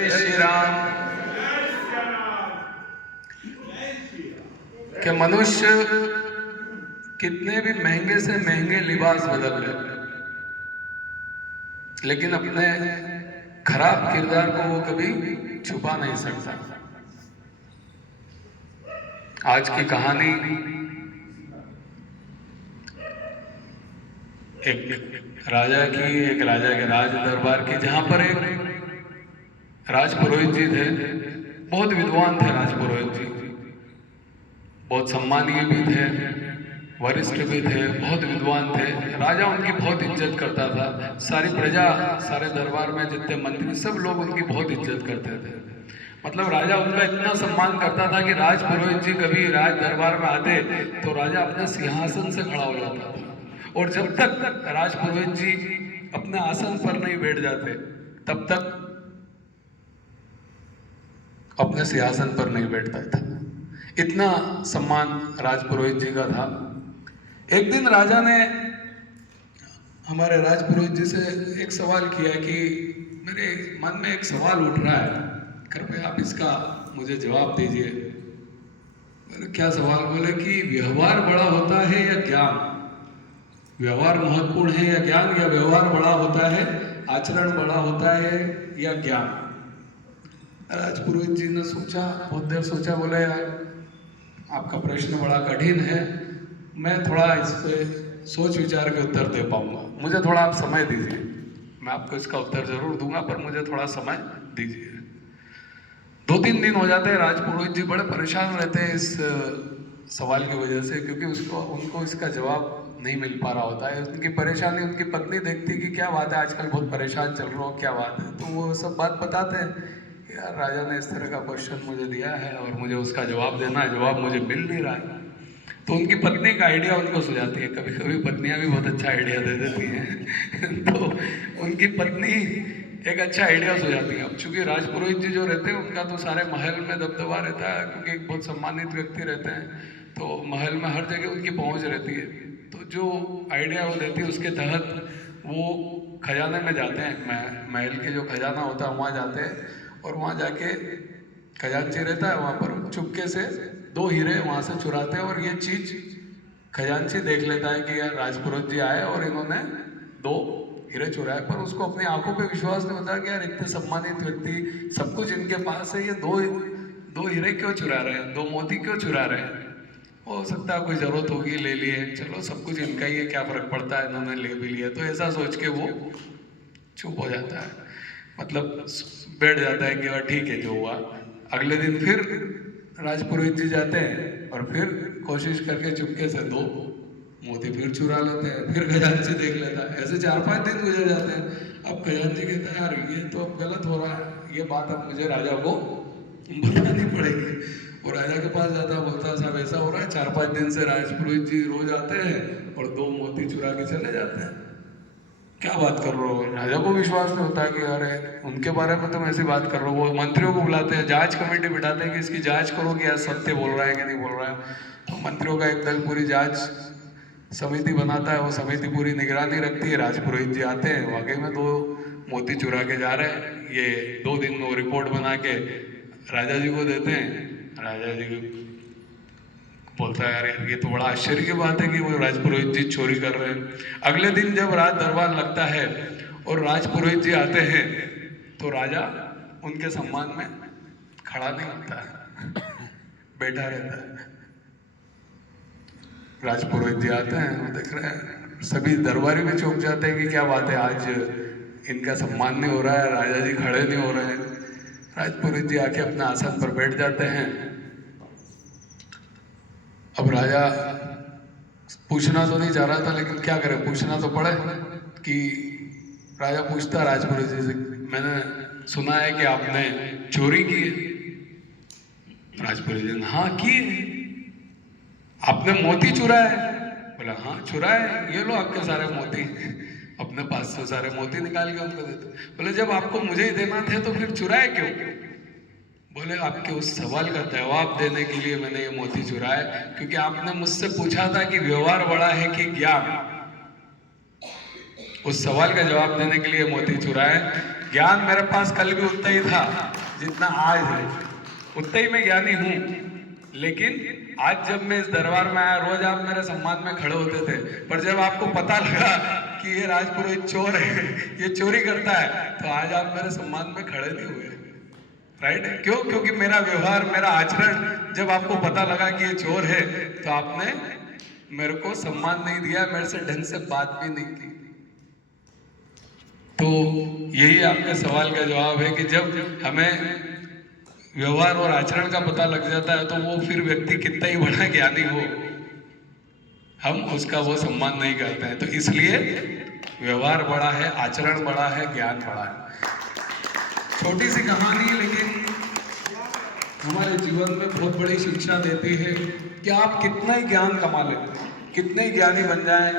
जय श्री राम। कि मनुष्य कितने भी महंगे से महंगे लिबास बदल ले, लेकिन अपने खराब किरदार को वो कभी छुपा नहीं सकता। आज की कहानी एक राजा के राज दरबार की, जहां पर एक राजपुरोहित जी थे। बहुत विद्वान थे राजपुरोहित जी, बहुत सम्मानीय भी थे, वरिष्ठ भी थे, बहुत विद्वान थे। राजा उनकी बहुत इज्जत करता था। सारी प्रजा, सारे दरबार में जितने मंत्री, सब लोग उनकी बहुत इज्जत करते थे। मतलब राजा उनका इतना सम्मान करता था कि राजपुरोहित जी कभी राज दरबार में आते तो राजा अपने सिंहासन से खड़ा हो जाता था, और जब तक राजपुरोहित जी अपने आसन पर नहीं बैठ जाते तब तक अपने सिंहासन पर नहीं बैठता था। इतना सम्मान राजपुरोहित जी का था। एक दिन राजा ने हमारे राजपुरोहित जी से एक सवाल किया कि मेरे मन में एक सवाल उठ रहा है, कृपया आप इसका मुझे जवाब दीजिए। बोले क्या सवाल? बोले कि व्यवहार बड़ा होता है या ज्ञान? व्यवहार महत्वपूर्ण है या ज्ञान? या व्यवहार बड़ा होता है, आचरण बड़ा होता है या ज्ञान? राजपुरोहित जी ने सोचा, बहुत देर सोचा। बोले यार आपका प्रश्न बड़ा कठिन है, मैं थोड़ा इस पे सोच विचार के उत्तर दे पाऊंगा, मुझे थोड़ा आप समय दीजिए। मैं आपको इसका उत्तर जरूर दूंगा, पर मुझे थोड़ा समय दीजिए। 2-3 दिन हो जाते हैं, राजपुरोहित जी बड़े परेशान रहते हैं इस सवाल की वजह से, क्योंकि उनको इसका जवाब नहीं मिल पा रहा होता है। उनकी परेशानी उनकी पत्नी देखती कि क्या बात है, आजकल बहुत परेशान चल रहा हो, क्या बात है। तो वो सब बात बताते हैं, यार राजा ने इस तरह का क्वेश्चन मुझे दिया है और मुझे उसका जवाब देना है, जवाब मुझे मिल नहीं रहा है। तो उनकी पत्नी का आइडिया उनको सुझाती है। कभी कभी पत्नियां भी बहुत अच्छा आइडिया दे देती हैं तो उनकी पत्नी एक अच्छा आइडिया सुझाती है। अब चूंकि राजपुरोहित जी जो रहते हैं उनका तो सारे महल में दबदबा रहता है, क्योंकि एक बहुत सम्मानित व्यक्ति रहते हैं, तो महल में हर जगह उनकी पहुंच रहती है। तो जो आइडिया वो देती है उसके तहत वो खजाने में जाते हैं, महल के जो खजाना होता है वहाँ जाते हैं, और वहाँ जाके खजांची रहता है, वहाँ पर चुपके से 2 हीरे वहाँ से चुराते हैं। और ये चीज खजांची देख लेता है कि यार राजपुरोहित जी आए और इन्होंने 2 हीरे चुराए, पर उसको अपनी आंखों पे विश्वास नहीं होता कि यार इतने सम्मानित व्यक्ति, सब कुछ इनके पास है, ये दो हीरे क्यों चुरा रहे हैं, 2 मोती क्यों चुरा रहे हैं? हो सकता है कोई जरूरत होगी, ले लिए, चलो सब कुछ इनका ही है, क्या फर्क पड़ता है, इन्होंने ले भी लिया। तो ऐसा सोच के वो चुप हो जाता है, मतलब बैठ जाता है कि यार ठीक है जो हुआ। अगले दिन फिर राजपुरोहित जी जाते हैं और फिर कोशिश करके चुपके से 2 मोती फिर चुरा लेते हैं। फिर खजांची देख लेता है। ऐसे 4-5 दिन गुजर जाते हैं। अब खजांची कहता है यार ये तो अब गलत हो रहा है, ये बात अब मुझे राजा को बतानी पड़ेगी। वो राजा के पास जाता है, बोलता है साहब ऐसा हो रहा है, 4-5 दिन से राजपुरोहित जी रोज आते हैं और 2 मोती चुरा के चले जाते हैं, क्या बात कर रहे हो? राजा को विश्वास नहीं होता कि अरे उनके बारे में तुम ऐसी बात कर रहे हो। वो मंत्रियों को बुलाते हैं, जांच कमेटी बिठाते हैं कि इसकी जांच करो कि यार सत्य बोल रहा है कि नहीं बोल रहा है। तो मंत्रियों का एक दल पूरी जांच समिति बनाता है, वो समिति पूरी निगरानी रखती है। राजपुरोहित जी आते हैं, वाकई में 2 मोती चुरा के जा रहे हैं। ये 2 दिन में वो रिपोर्ट बना के राजा जी को देते हैं। राजा जी बोलता है यार ये तो बड़ा आश्चर्य की बात है कि वो राजपुरोहित जी चोरी कर रहे हैं। अगले दिन जब राज दरबार लगता है और राजपुरोहित जी आते हैं तो राजा उनके सम्मान में खड़ा नहीं होता है, बैठा रहता है। राजपुरोहित जी आते हैं, वो देख रहे हैं, सभी दरबारी भी चौंक जाते हैं कि क्या बात है, आज इनका सम्मान नहीं हो रहा है, राजा जी खड़े नहीं हो रहे हैं। राजपुरोहित जी आके अपने आसन पर बैठ जाते हैं। अब राजा पूछना तो नहीं चाह रहा था, लेकिन क्या करे, पूछना तो पड़े। कि राजा पूछता राजपुरोहित जी से, मैंने सुना है कि आपने चोरी की है। राजपुरोहित जी ने हाँ की है। आपने मोती चुराए? बोला हाँ चुराए, ये लो आपके सारे मोती। अपने पास से सारे मोती निकाल के उनको देते। बोले जब आपको मुझे ही देना थे तो फिर चुराए क्यों? बोले आपके उस सवाल का जवाब देने के लिए मैंने ये मोती चुराए, क्योंकि आपने मुझसे पूछा था कि व्यवहार बड़ा है कि ज्ञान। उस सवाल का जवाब देने के लिए मोती चुराए। ज्ञान मेरे पास कल भी उतना ही था जितना आज है, उतना ही मैं ज्ञानी हूँ। लेकिन आज जब मैं इस दरबार में आया, रोज आप मेरे सम्मान में खड़े होते थे, पर जब आपको पता लगा कि ये राजपुरोहित चोर है, ये चोरी करता है, तो आज आप मेरे सम्मान में खड़े नहीं हुए। राइट? क्यों? क्योंकि मेरा व्यवहार, मेरा आचरण, जब आपको पता लगा कि ये चोर है, तो आपने मेरे को सम्मान नहीं दिया, मेरे से ढंग से बात भी नहीं की। तो यही आपके सवाल का जवाब है कि जब हमें व्यवहार और आचरण का पता लग जाता है, तो वो फिर व्यक्ति कितना ही बड़ा ज्ञानी हो, हम उसका वो सम्मान नहीं करते हैं। तो इसलिए व्यवहार बड़ा है, आचरण बड़ा है, ज्ञान बड़ा है। छोटी सी कहानी, लेकिन हमारे जीवन में बहुत बड़ी शिक्षा देती है कि आप कितना ही ज्ञान कमा लें, कितने ही ज्ञानी बन जाएं,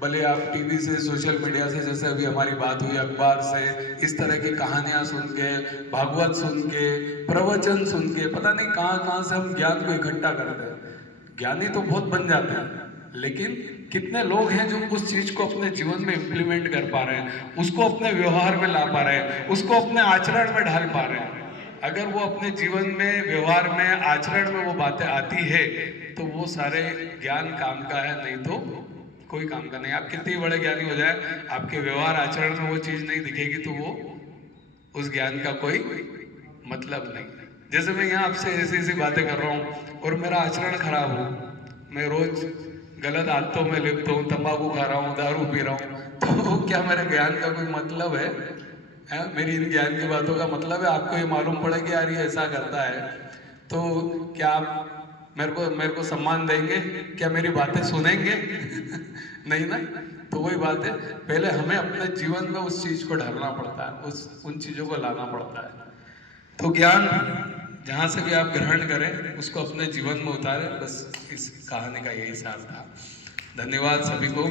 भले आप टीवी से, सोशल मीडिया से, जैसे अभी हमारी बात हुई, अखबार से, इस तरह की कहानियां सुन के, भागवत सुन के, प्रवचन सुन के, पता नहीं कहाँ कहाँ से हम ज्ञान को इकट्ठा करते हैं। ज्ञानी तो बहुत बन जाते हैं, लेकिन कितने लोग हैं जो उस चीज को अपने जीवन में इम्प्लीमेंट कर पा रहे हैं, उसको अपने व्यवहार में ला पा रहे हैं, उसको अपने आचरण में ढाल पा रहे हैं। अगर वो अपने जीवन में, व्यवहार में, आचरण में वो बातें आती है, तो वो सारे ज्ञान काम का है, नहीं तो कोई काम का नहीं। आप कितने बड़े ज्ञानी हो जाए, आपके व्यवहार आचरण में वो चीज नहीं दिखेगी, तो वो उस ज्ञान का कोई मतलब नहीं। जैसे मैं यहाँ आपसे ऐसी ऐसी बातें कर रहा हूँ और मेरा आचरण खराब हो, मैं रोज गलत आदतों में लिप्त हूँ, तंबाकू खा रहा हूँ, दारू पी रहा हूँ, तो क्या मेरे ज्ञान का कोई मतलब है? मेरी इन ज्ञान की बातों का मतलब है आपको ये मालूम पड़े कि यार ये ऐसा करता है, तो क्या आप मेरे को सम्मान देंगे? क्या मेरी बातें सुनेंगे? नहीं ना। तो वही बात है, पहले हमें अपने जीवन में उस चीज को ढालना पड़ता है, उन चीजों को लाना पड़ता है। तो ज्ञान जहाँ से भी आप ग्रहण करें, उसको अपने जीवन में उतारें। बस इस कहानी का यही सार था। धन्यवाद सभी को।